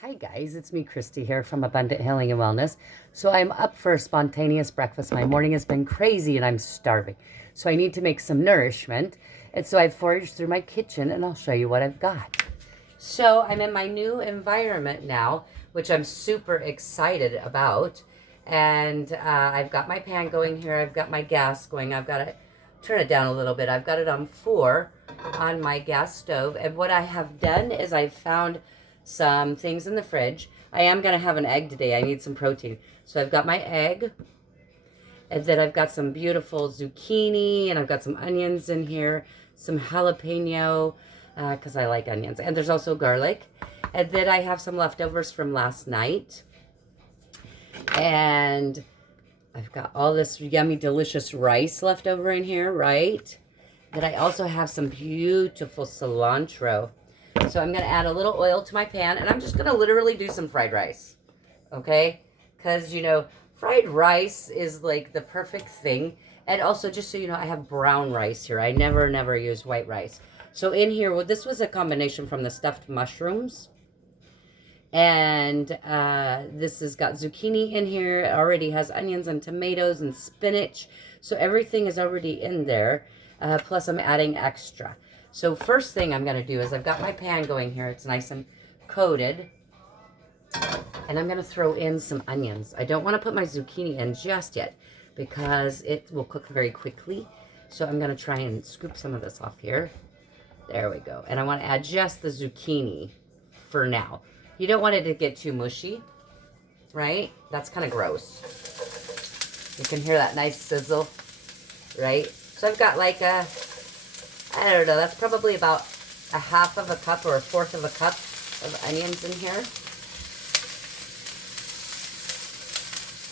Hi guys, it's me Christy here from Abundant Healing and Wellness. So I'm up for a spontaneous breakfast. My morning has been crazy and I'm starving. So I need to make some nourishment. And so I've foraged through my kitchen and I'll show you what I've got. So I'm in my new environment now, which I'm super excited about. And I've got my pan going here. I've got my gas going. I've got to turn it down a little bit. I've got it on 4 on my gas stove. And what I have done is I've found some things in the fridge. I am going to have an egg today. I need some protein. So I've got my egg. And then I've got some beautiful zucchini. And I've got some onions in here. Some jalapeno. Because I like onions. And there's also garlic. And then I have some leftovers from last night. And I've got all this yummy, delicious rice left over in here, right? But I also have some beautiful cilantro. So I'm going to add a little oil to my pan, and I'm just going to literally do some fried rice, okay? Because, you know, fried rice is like the perfect thing. And also, just so you know, I have brown rice here. I never use white rice. So in here, well, this was a combination from the stuffed mushrooms. And this has got zucchini in here. It already has onions and tomatoes and spinach. So everything is already in there. Plus I'm adding extra. So first thing I'm going to do is I've got my pan going here. It's nice and coated. And I'm going to throw in some onions. I don't want to put my zucchini in just yet because it will cook very quickly. So I'm going to try and scoop some of this off here. There we go. And I want to add just the zucchini for now. You don't want it to get too mushy, right? That's kind of gross. You can hear that nice sizzle, right? So I've got like a, I don't know, that's probably about a half of a cup or a fourth of a cup of onions in here.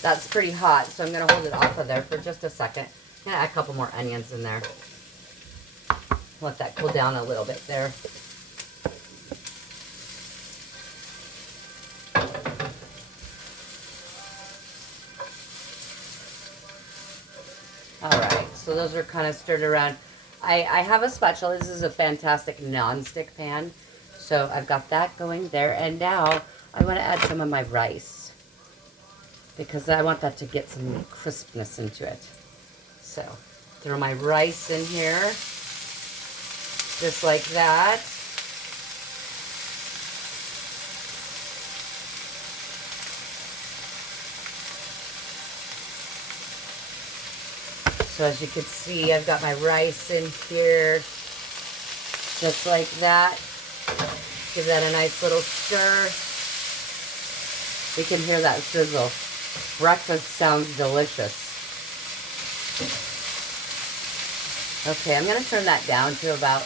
That's pretty hot, so I'm going to hold it off of there for just a second. I'm going to add a couple more onions in there. Let that cool down a little bit there. All right, so those are kind of stirred around. I have a spatula. This is a fantastic non-stick pan. So I've got that going there. And now I want to add some of my rice because I want that to get some crispness into it. So throw my rice in here, just like that. So as you can see, I've got my rice in here, just like that. Give that a nice little stir. We can hear that sizzle. Breakfast sounds delicious. Okay, I'm going to turn that down to about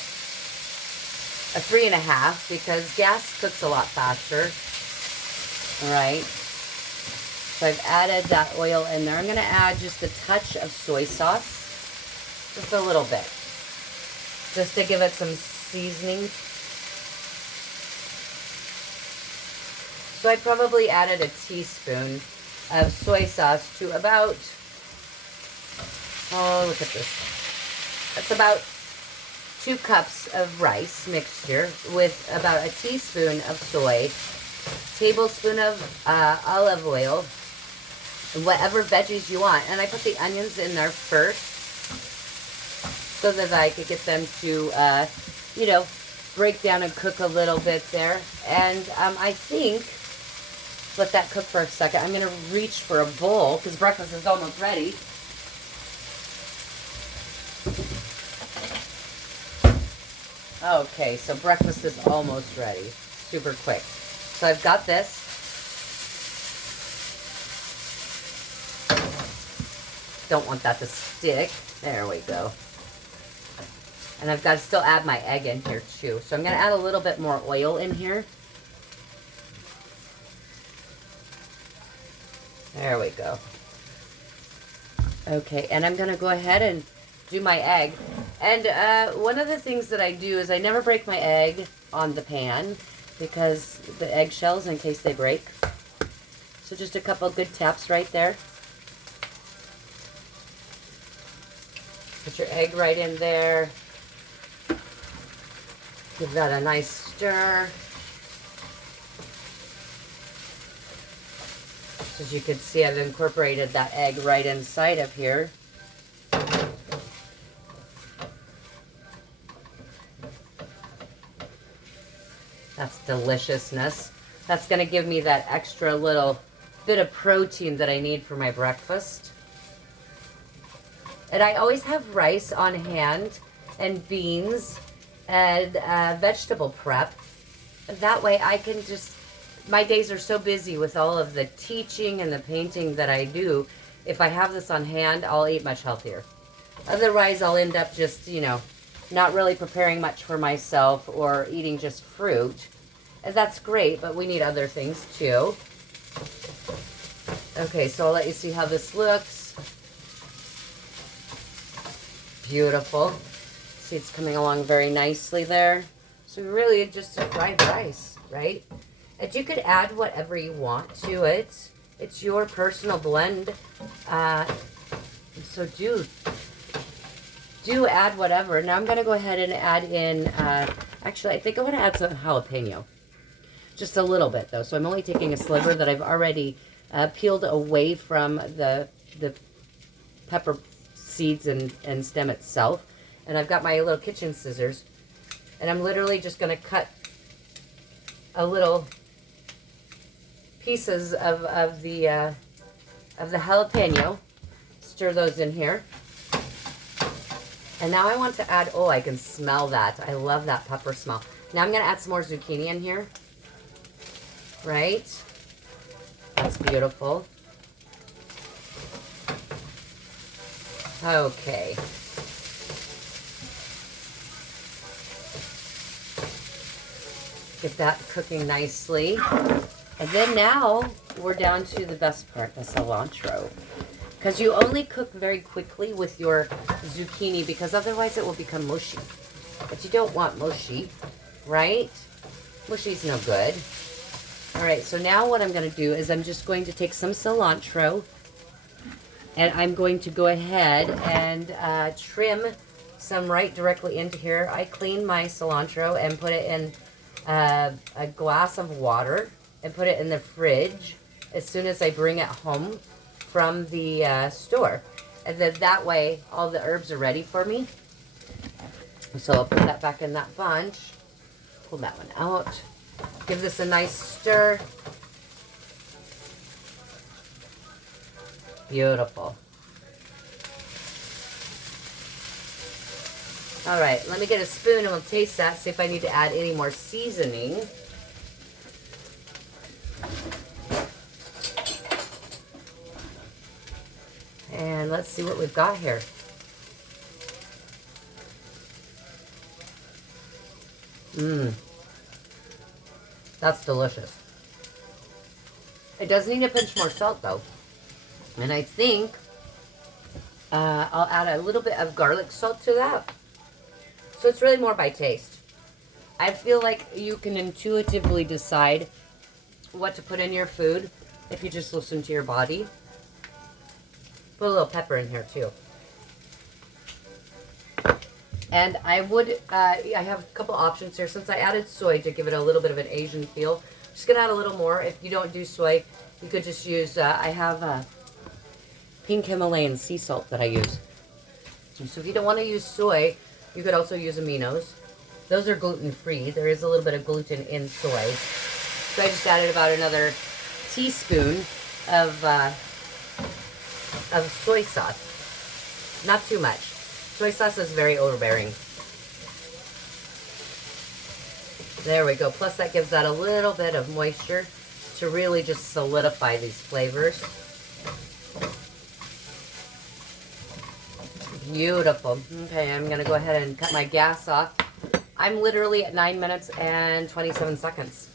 a 3.5 because gas cooks a lot faster. All right. So I've added that oil in there. I'm going to add just a touch of soy sauce. Just a little bit. Just to give it some seasoning. So I probably added a teaspoon of soy sauce to about, oh, look at this. That's about 2 cups of rice mixture with about a teaspoon of soy, tablespoon of olive oil, whatever veggies you want. And I put the onions in there first so that I could get them to, you know, break down and cook a little bit there. And I think, let that cook for a second. I'm going to reach for a bowl because breakfast is almost ready. Okay, so breakfast is almost ready. Super quick. So I've got this. Don't want that to stick. There we go. And I've got to still add my egg in here too. So I'm going to add a little bit more oil in here. There we go. Okay, and I'm going to go ahead and do my egg. And one of the things that I do is I never break my egg on the pan because the eggshells, in case they break. So just a couple good taps right there. Put your egg right in there. Give that a nice stir. As you can see, I've incorporated that egg right inside of here. That's deliciousness. That's going to give me that extra little bit of protein that I need for my breakfast. And I always have rice on hand and beans and vegetable prep. That way I can just, my days are so busy with all of the teaching and the painting that I do. If I have this on hand, I'll eat much healthier. Otherwise, I'll end up just, you know, not really preparing much for myself or eating just fruit. And that's great, but we need other things too. Okay, so I'll let you see how this looks. Beautiful. See, it's coming along very nicely there. So really just a fried rice, right? And you could add whatever you want to it. It's your personal blend. So do add whatever. Now I'm going to go ahead and add in, actually, I think I want to add some jalapeno. Just a little bit, though. So I'm only taking a sliver that I've already peeled away from the pepper seeds and stem itself. And I've got my little kitchen scissors. And I'm literally just going to cut a little pieces of the jalapeno. Stir those in here. And now I want to add, oh, I can smell that. I love that pepper smell. Now I'm going to add some more zucchini in here. Right? That's beautiful. Okay. Get that cooking nicely. And then now we're down to the best part, the cilantro. Because you only cook very quickly with your zucchini because otherwise it will become mushy. But you don't want mushy, right? Mushy's no good. All right, so now what I'm going to do is I'm just going to take some cilantro and I'm going to go ahead and trim some right directly into here. I clean my cilantro and put it in a glass of water and put it in the fridge as soon as I bring it home from the store. And then that way all the herbs are ready for me. So I'll put that back in that bunch. Pull that one out. Give this a nice stir. Beautiful. All right, let me get a spoon and we'll taste that, see if I need to add any more seasoning. And let's see what we've got here. That's delicious. It does need a pinch more salt though. And I think I'll add a little bit of garlic salt to that. So it's really more by taste. I feel like you can intuitively decide what to put in your food if you just listen to your body. Put a little pepper in here too. And I would, I have a couple options here. Since I added soy to give it a little bit of an Asian feel, I'm just going to add a little more. If you don't do soy, you could just use, I have pink Himalayan sea salt that I use. So if you don't want to use soy, you could also use aminos. Those are gluten-free. There is a little bit of gluten in soy. So I just added about another teaspoon of soy sauce. Not too much. Soy sauce is very overbearing. There we go. Plus that gives that a little bit of moisture to really just solidify these flavors. Beautiful. Okay, I'm going to go ahead and cut my gas off. I'm literally at 9 minutes and 27 seconds.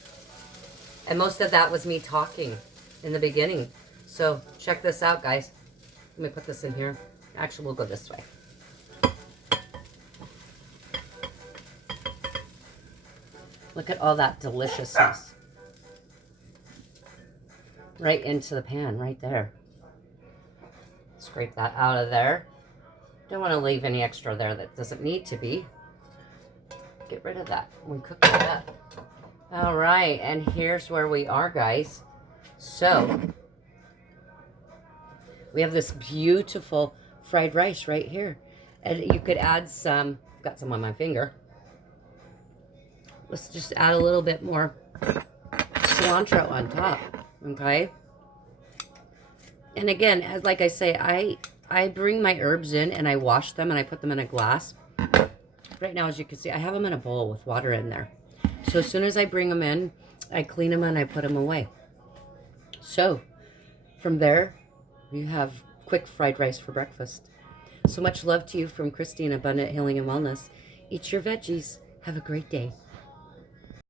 And most of that was me talking in the beginning. So check this out, guys. Let me put this in here. Actually, we'll go this way. Look at all that deliciousness. Right into the pan, right there. Scrape that out of there. Don't want to leave any extra there that doesn't need to be. Get rid of that. We cook that up. All right, and here's where we are, guys. So, We have this beautiful fried rice right here. And you could add some, I've got some on my finger. Let's just add a little bit more cilantro on top, okay? And again, like I say, I bring my herbs in and I wash them and I put them in a glass. Right now, as you can see, I have them in a bowl with water in there. So as soon as I bring them in, I clean them and I put them away. So from there, you have quick fried rice for breakfast. So much love to you from Christy and Abundant Healing and Wellness. Eat your veggies. Have a great day.